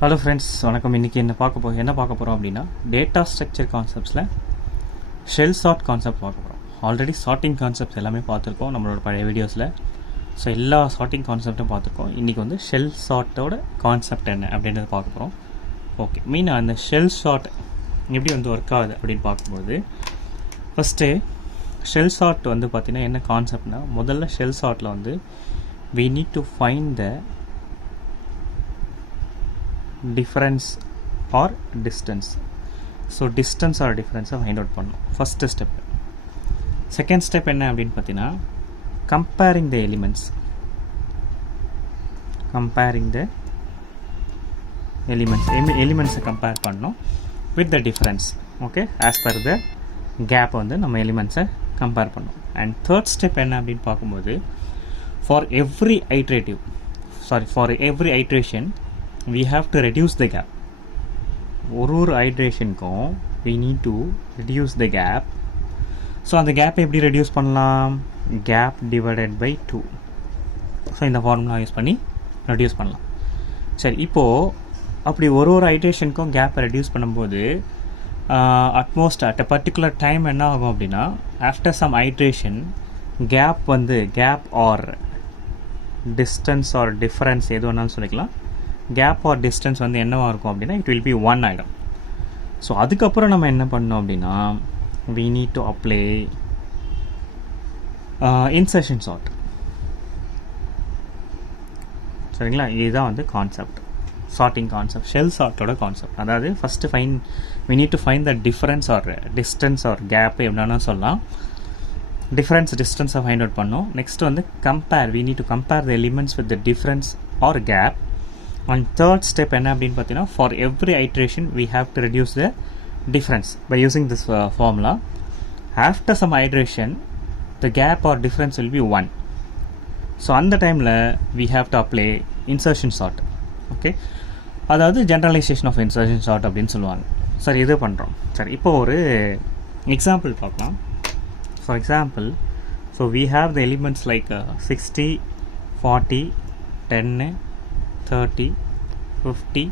Hello friends, வணக்கம். இன்றைக்கி என்ன பார்க்க போகிறோம் அப்படின்னா டேட்டா ஸ்ட்ரக்சர் கான்செப்ட்ஸில் ஷெல் சார்ட் கான்செப்ட் பார்க்க போகிறோம். ஆல்ரெடி சார்ட்டிங் கான்செப்ட்ஸ் எல்லாமே பார்த்துருக்கோம் நம்மளோட பழைய வீடியோஸில். ஸோ எல்லா சார்ட்டிங் கான்செப்ட்டும் பார்த்துருக்கோம். இன்றைக்கி வந்து ஷெல் சார்ட்டோட கான்செப்ட் என்ன அப்படின்றத பார்க்க போகிறோம். ஓகே, மெயினாக அந்த ஷெல் சார்ட் எப்படி வந்து ஒர்க் ஆகுது அப்படின்னு பார்க்கும்போது, ஃபஸ்ட்டு ஷெல் சார்ட் வந்து பார்த்திங்கன்னா என்ன கான்செப்ட்னா, முதல்ல ஷெல் சார்ட்டில் வந்து we need to find the difference or distance. So distance or difference find out பண்ணணும் ஃபஸ்ட்டு ஸ்டெப். செகண்ட் ஸ்டெப் என்ன அப்படின்னு பார்த்தீங்கன்னா, comparing the எலிமெண்ட்ஸை கம்பேர் பண்ணணும் with the difference. Okay, as per the gap வந்து நம்ம எலிமெண்ட்ஸை கம்பேர் பண்ணணும். அண்ட் தேர்ட் ஸ்டெப் என்ன அப்படின்னு பார்க்கும்போது, for every iteration we have to reduce the gap. ஒரு ஐட்ரேஷனுக்கும் we need to reduce the gap. So அந்த கேப்பை எப்படி ரெடியூஸ் பண்ணலாம்? Gap divided by 2. ஸோ இந்த ஃபார்முலா யூஸ் பண்ணி ரெடியூஸ் பண்ணலாம். சரி, இப்போது அப்படி ஒரு ஐட்ரேஷனுக்கும் கேப்பை ரெடியூஸ் பண்ணும்போது at most at a particular time என்ன ஆகும் அப்படின்னா, after some iteration gap or distance or difference எது வேணாலும் சொல்லிக்கலாம். கேப் ஆர் டிஸ்டன்ஸ் வந்து என்னவாக இருக்கும் அப்படின்னா, இட் வில் பி 1 ஆகிடும். ஸோ அதுக்கப்புறம் நம்ம என்ன பண்ணோம் அப்படின்னா, we need to apply insertion sort. சரிங்களா? இதுதான் வந்து கான்செப்ட், சார்ட்டிங் கான்செப்ட், ஷெல் சார்ட்டோட கான்செப்ட். அதாவது first we need to find the difference or distance or gap எப்படின்னா சொல்லலாம். டிஃப்ரென்ஸ் டிஸ்டன்ஸை ஃபைண்ட் அவுட் பண்ணோம். நெக்ஸ்ட் வந்து we need to compare the elements with the difference or gap. And third step என்ன அப்படின்னு பார்த்தீங்கன்னா, for every iteration we have to reduce the difference by using this formula. After some iteration the gap or difference will be 1. So அந்த டைமில் we have to apply insertion sort. Okay, அதாவது generalization of insertion sort அப்படின்னு சொல்லுவாங்க. சரி, இது பண்ணுறோம். சரி, இப்போ ஒரு எக்ஸாம்பிள் பார்க்கலாம். For example, so we have the elements like 60, 40, 10, 30, 50,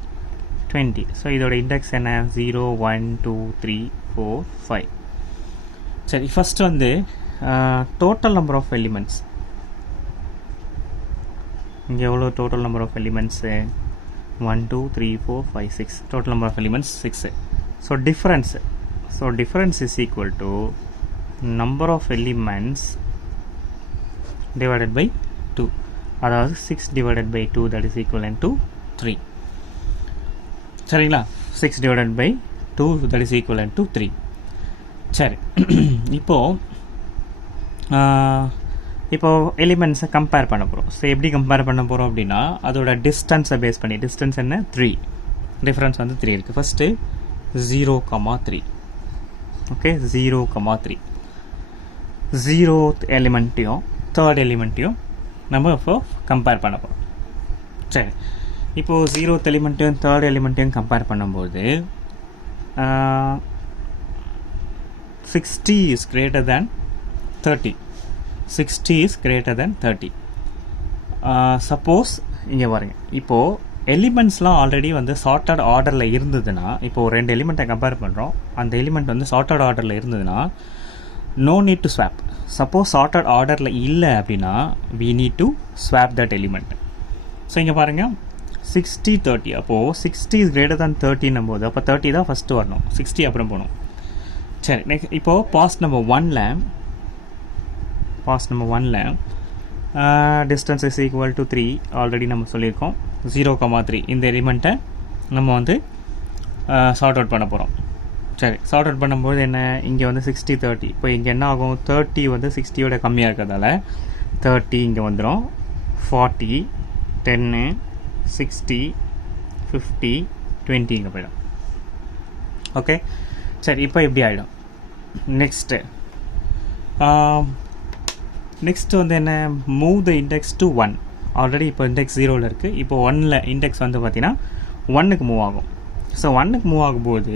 20. So இதோட இண்டெக்ஸ் என்ன? 0, 1, 2, 3, 4, 5. சரி, ஃபர்ஸ்ட் வந்து டோட்டல் நம்பர் ஆஃப் எலிமெண்ட்ஸ். இங்கே எவ்வளோ total number of elements? 1, 2, 3, 4, 5, 6. Total number of elements 6. So difference is equal to number of elements divided by 2. அதாவது 6 divided by 2 that is equivalent to 3. சரிங்களா? 6 divided by 2 that is equivalent to 3. சரி, இப்போ எலிமெண்ட்ஸை compare பண்ண போகிறோம். So எப்படி compare பண்ண போகிறோம் அப்படின்னா, அதோட டிஸ்டன்ஸை பேஸ் பண்ணி, டிஸ்டன்ஸ் என்ன? 3. டிஃப்ரென்ஸ் வந்து 3 இருக்குது. ஃபஸ்ட்டு 0,3. ஓகே, 0,3. 0th எலிமெண்ட்டையும் தேர்ட் எலிமெண்ட்டையும் நம்ம இப்போ கம்பேர் பண்ண போகிறோம். சரி, இப்போது 0th எலிமெண்ட்டையும் தேர்ட் எலிமெண்ட்டையும் கம்பேர் பண்ணும்போது 60 is greater than 30. 60 is greater than 30. Suppose இங்கே பாருங்க, இப்போது எலிமெண்ட்ஸ்லாம் ஆல்ரெடி வந்து சார்ட்டட் ஆர்டரில் இருந்ததுன்னா, இப்போது 2 எலிமெண்ட்டை கம்பேர் பண்ணுறோம், அந்த எலிமெண்ட் வந்து சார்ட்டட் ஆர்டரில் இருந்ததுன்னா no need to swap. Suppose sorted ஆர்டரில் இல்லை அப்படின்னா we need to swap that element. So இங்கே பாருங்கள், 60, 30. அப்போது 60 is greater than 30 போது அப்போ 30 தான் ஃபஸ்ட்டு வரணும், 60 அப்புறம் போகணும். சரி, நெக்ஸ்ட் இப்போது பாஸ் நம்பர் ஒனில் distance is equal to 3. Already நம்ம சொல்லியிருக்கோம். 0,3 இந்த எலிமெண்ட்டை நம்ம வந்து சார்ட் அவுட் பண்ண போகிறோம். சரி, சார்ட் அவுட் பண்ணும்போது என்ன? இங்கே வந்து 60, 30. இப்போ இங்கே என்ன ஆகும்? 30 வந்து 60யோட கம்மியாக இருக்கிறதால 30 இங்கே வந்துடும். 40, 10, 60, 50, 20 இங்கே போயிடும். ஓகே, சரி, இப்போ எப்படி ஆகிடும்? நெக்ஸ்ட்டு வந்து என்ன? Move the index to 1. Already இப்போ இண்டெக்ஸ் 0ல் இருக்குது. இப்போ 1ல் இண்டெக்ஸ் வந்து பார்த்திங்கன்னா 1க்கு மூவ் ஆகும். ஸோ 1க்கு மூவ் ஆகும்போது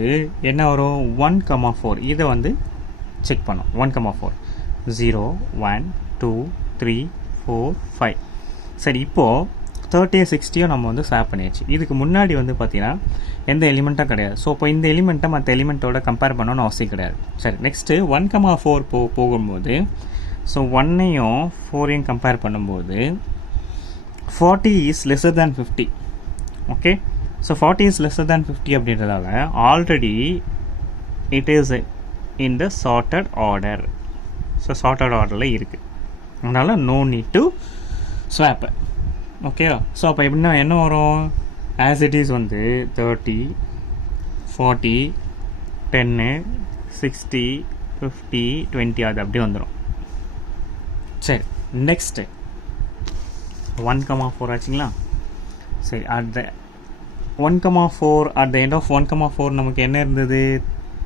என்ன வரும்? 1,4. இதை வந்து செக் பண்ணோம். 1,4. 0, 1, 2, 3, 4, 5. சரி, இப்போது 30 60 நம்ம வந்து ஸ்வாப் பண்ணியாச்சு. இதுக்கு முன்னாடி வந்து பார்த்தீங்கன்னா எந்த எலிமெண்ட்டும் கிடையாது. ஸோ இப்போ இந்த எலிமெண்ட்டை மற்ற எலிமெண்ட்டோட கம்பேர் பண்ணணும்னு அவசியம் கிடையாது. சரி, நெக்ஸ்ட்டு 1,4 போகும்போது ஸோ 1ஐயும் 4ஐயும் கம்பேர் பண்ணும்போது 40 is lesser than 50. Okay, so 40 is lesser than 50 அப்படின்றதால already it is in the sorted order. So sorted ஆர்டரில் இருக்குது, அதனால் நோ நீட் டு ஸ்வாப்பு. ஓகேவா? ஸோ அப்போ எப்படின்னா என்ன வரும், ஆஸ் இட் இஸ் வந்து 30 40 10 60 50 20 அது அப்படியே வந்துடும். சரி, நெக்ஸ்ட்டு 1,4 ஆச்சுங்களா? சரி, at the 1,4 at the end of 1,4 நமக்கு என்ன இருந்தது,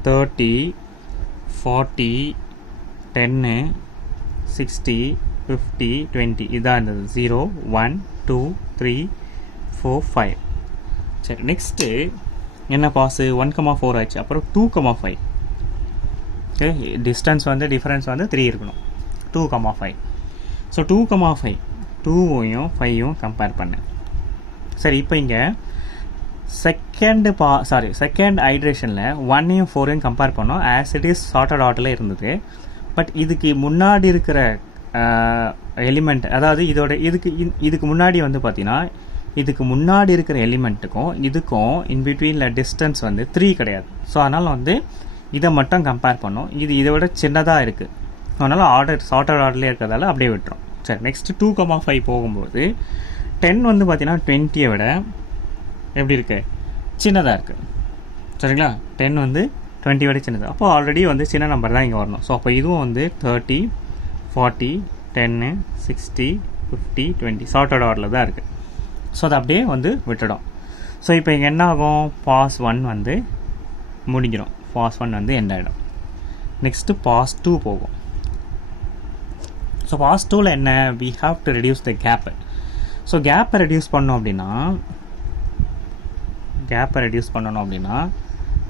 30 40 10 60 50 20 இதான் இருந்தது. 0 1 2 3 4 5. சரி, நெக்ஸ்ட்டு என்ன பாஸு, 1,4 ஆச்சு. அப்புறம் 2,5. ஓகே, டிஸ்டன்ஸ் வந்து டிஃப்ரென்ஸ் வந்து 3 இருக்கணும். 2,5. ஸோ 2,5 2யும் 5யும் கம்பேர் பண்ணேன். சரி, இப்போ இங்கே செகண்ட் ஐட்ரேஷனில் 1ஐயும் 4ஐயும் கம்பேர் பண்ணோம். ஆஸ் இட் இஸ் சார்ட்டட் ஆர்டரில் இருந்தது. பட் இதுக்கு முன்னாடி இருக்கிற எலிமெண்ட், அதாவது இதுக்கு முன்னாடி வந்து பார்த்தீங்கன்னா இதுக்கு முன்னாடி இருக்கிற எலிமெண்ட்டுக்கும் இதுக்கும் இன்பிட்வீனில் டிஸ்டன்ஸ் வந்து 3 கிடையாது. ஸோ அதனால் வந்து இதை மட்டும் கம்பேர் பண்ணோம். இது இதை விட சின்னதாக இருக்குது, அதனால் சார்ட்டட் ஆர்டர்லேயே இருக்கிறதால அப்படியே விட்டுரும். சரி, நெக்ஸ்ட்டு 2,5 போகும்போது 10 வந்து பார்த்தீங்கன்னா 20ஐ விட எப்படி இருக்கு, சின்னதாக இருக்குது. சரிங்களா? 10 வந்து 20 விட சின்னது. அப்போ ஆல்ரெடி வந்து சின்ன நம்பர் தான் இங்கே வரணும். ஸோ அப்போ இதுவும் வந்து 30 40 10 60 50 20 சார்ட்டட் ஆர்டரில் தான் இருக்குது. ஸோ அதை அப்படியே வந்து விட்டுடும். ஸோ இப்போ இங்கே என்ன ஆகும், பாஸ் 1 வந்து முடிஞ்சிடும். பாஸ் 1 வந்து எண்ட் ஆகிடும். நெக்ஸ்ட்டு பாஸ் 2 போகும். ஸோ பாஸ் 2ல் என்ன, we have to reduce the gap. So கேப்பை ரெடியூஸ் பண்ணோம் அப்படின்னா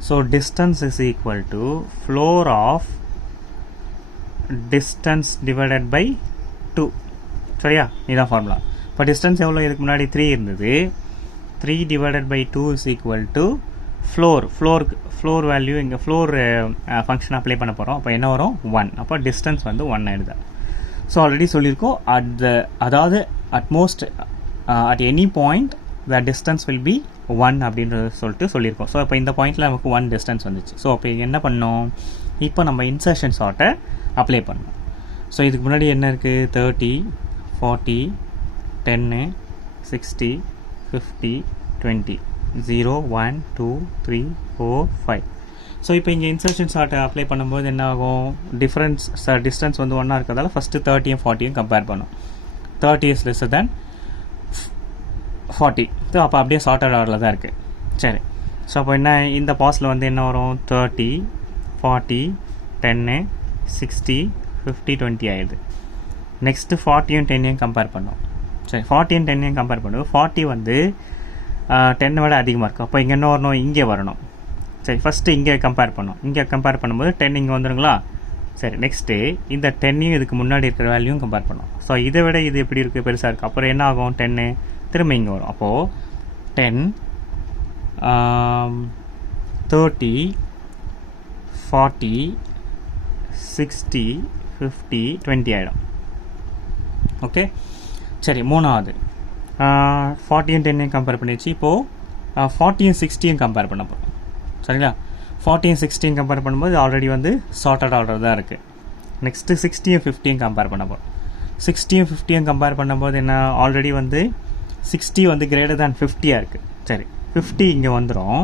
so distance is equal to floor of distance divided by 2. சரியா? இதுதான் ஃபார்முலா. இப்போ டிஸ்டன்ஸ் எவ்வளோ, இதுக்கு முன்னாடி 3 இருந்தது. 3 divided by 2 is equal to floor value, இங்கே ஃப்ளோர் ஃபங்க்ஷன் அப்ளை பண்ண போகிறோம். அப்போ என்ன வரும், 1. அப்போ டிஸ்டன்ஸ் வந்து 1 ஆயிடுது. ஸோ ஆல்ரெடி சொல்லியிருக்கோம், அதாவது at most at any point the distance will be 1 அப்படின்றது சொல்லியிருக்கோம். ஸோ இப்போ இந்த பாயிண்டில் நமக்கு 1 டிஸ்டன்ஸ் வந்துச்சு. ஸோ அப்போ என்ன பண்ணோம், இப்போ நம்ம இன்சர்ஷன் சார்ட்டை அப்ளை பண்ணோம். ஸோ இதுக்கு முன்னாடி என்ன இருக்குது, 30 40 10 60 50 20 0 1 2 3 4 5. ஸோ இப்போ இங்கே இன்சர்ஷன் சார்ட்டை அப்ளை பண்ணும்போது என்ன ஆகும், டிஸ்டன்ஸ் வந்து 1 இருக்கிறதால ஃபஸ்ட்டு 30யும் 40யும் கம்பேர் பண்ணோம். 30 இஸ் லெஸ்ஸர் தேன் 40. ஸோ அப்போ அப்படியே சார்ட்டட் ஆர்டரில் தான் இருக்குது. சரி, ஸோ அப்போ என்ன, இந்த பாஸில் வந்து என்ன வரும், 30 40 10 60 50 20 ஆயிடுது. நெக்ஸ்ட்டு 40யும் 10யும் கம்பேர் பண்ணோம். சரி, 40யும் 10யும் கம்பேர் பண்ணுவோம். 40 வந்து 10 விட அதிகமாக இருக்கும். அப்போ இங்கே என்ன வரணும், இங்கே வரணும். சரி, ஃபஸ்ட்டு இங்கே கம்பேர் பண்ணோம். இங்கே கம்பேர் பண்ணும்போது 10 இங்கே வந்துடுங்களா? சரி, நெக்ஸ்ட்டு இந்த 10யும் இதுக்கு முன்னாடி இருக்கிற வேல்யூவும் கம்பேர் பண்ணோம். ஸோ இதை விட இது எப்படி இருக்குது, பெருசாக இருக்குது. அப்புறம் என்ன ஆகும், 10 திரும்ப இங்கே வரும். அப்போது 10 30 40 60 50 20 ஆகிடும். ஓகே, சரி, மூணாவது 40யும் 10யும் கம்பேர் பண்ணிடுச்சு. இப்போது 40யும் 60யும் கம்பேர் பண்ண போகிறோம். சரிங்களா? 40யும் 60யும் கம்பேர் பண்ணும்போது ஆல்ரெடி வந்து சார்ட்டட் ஆர்டர் தான் இருக்குது. நெக்ஸ்ட்டு 60யும் 50யும் கம்பேர் பண்ண போகிறோம். 60யும் 50யும் கம்பேர் பண்ணும்போது என்ன, ஆல்ரெடி வந்து 60 வந்து கிரேட்டர் தேன் 50 இருக்குது. சரி, 50 இங்கே வந்துடும்.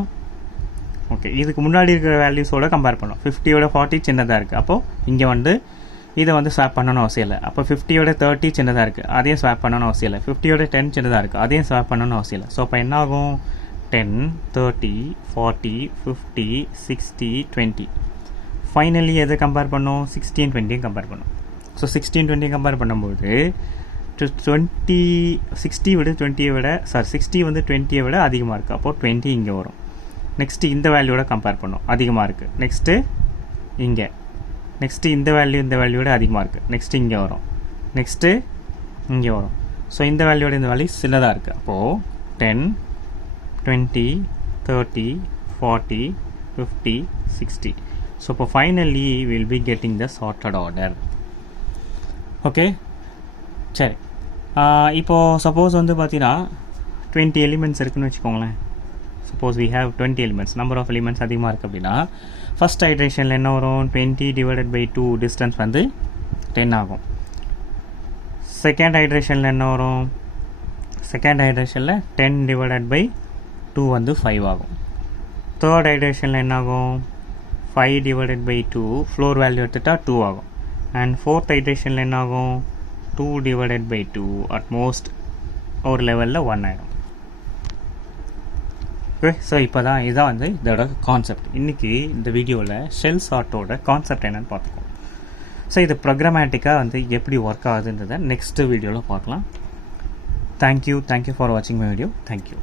ஓகே, இதுக்கு முன்னாடி இருக்கிற வேல்யூஸோட கம்பேர் பண்ணோம். 50யோட 40 சின்னதாக இருக்குது. அப்போது இங்கே வந்து இதை வந்து ஸ்வாப் பண்ணணும்னு அவசியம் இல்லை. அப்போ 50யோட 30 சின்னதாக இருக்குது, அதையும் ஸ்வாப் பண்ணணும்னு அவசியம் இல்லை. 50யோட 10 சின்னதாக இருக்குது, அதையும் ஸ்வாப் பண்ணணும்னு அவசியம் இல்லை. ஸோ அப்போ என்ன ஆகும், 10 30 40 50 60 20. ஃபைனலி எதை கம்பேர் பண்ணோம், 16 20யும் கம்பேர் பண்ணோம். ஸோ 16 20 கம்பேர் பண்ணும்போது 60 விட 20 விட 60 வந்து 20 விட அதிகமாக இருக்குது. அப்போது 20 இங்கே வரும். நெக்ஸ்ட்டு இந்த வேல்யூவோட கம்பேர் பண்ணோம், அதிகமாக இருக்குது. நெக்ஸ்ட்டு இங்கே, நெக்ஸ்ட்டு இந்த வேல்யூவோட அதிகமாக இருக்குது. நெக்ஸ்ட்டு இங்கே வரும், நெக்ஸ்ட்டு இங்கே வரும். ஸோ இந்த வேல்யூட இந்த வேல்யூ சின்னதாக இருக்குது. அப்போது 10, 20, 30, 40, 50, 60. ஸோ இப்போ finally will be getting the sorted order. Okay, சரி. இப்போது சப்போஸ் வந்து பார்த்தீங்கன்னா 20 எலிமெண்ட்ஸ் இருக்குதுன்னு வச்சுக்கோங்களேன். Suppose we have 20 elements, number of elements அதிகமாக இருக்குது அப்படின்னா ஃபஸ்ட் ஐட்ரேஷனில் என்ன வரும்? 20 divided by 2 டிஸ்டன்ஸ் வந்து 10 ஆகும். செகண்ட் ஐட்ரேஷனில் என்ன வரும்? செகண்ட் ஐட்ரேஷனில் 10 divided by 2 வந்து 5 ஆகும். தேர்ட் ஐட்ரேஷனில் என்ன ஆகும்? 5 divided by 2 ஃப்ளோர் வேல்யூ எடுத்துட்டா 2 ஆகும். அண்ட் ஃபோர்த் ஐட்ரேஷனில் என்ன ஆகும்? 2 divided by 2 அட்மோஸ்ட் ஒரு லெவலில் 1 ஆகிடும். ஓகே, ஸோ இப்போ தான் இதுதான் வந்து இதோட கான்செப்ட். இன்றைக்கி இந்த வீடியோவில் ஷெல் சார்ட்டோட கான்செப்ட் என்னென்னு பார்த்துக்கோம். ஸோ இது ப்ரோக்ராமேட்டிக்காக வந்து எப்படி ஒர்க் ஆகுதுன்றதை நெக்ஸ்ட்டு வீடியோவில் பார்க்கலாம். தேங்க்யூ ஃபார் வாட்சிங் மை வீடியோ. தேங்க்யூ.